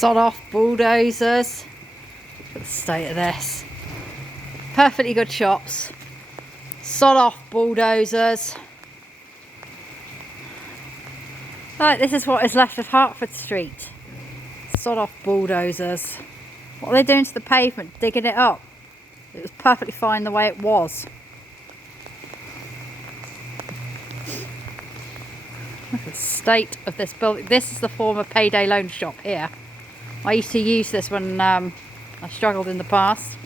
Sod off bulldozers. Look at the state of this. Perfectly good shops. Sod off bulldozers. Right, this is what is left of Hertford Street. Sod off bulldozers. What are they doing to the pavement? Digging it up. It was perfectly fine the way it was. Look at the state of this building. This is the former payday loan shop here. I used to use this when I struggled in the past.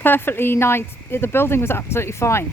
Perfectly nice. The building was absolutely fine.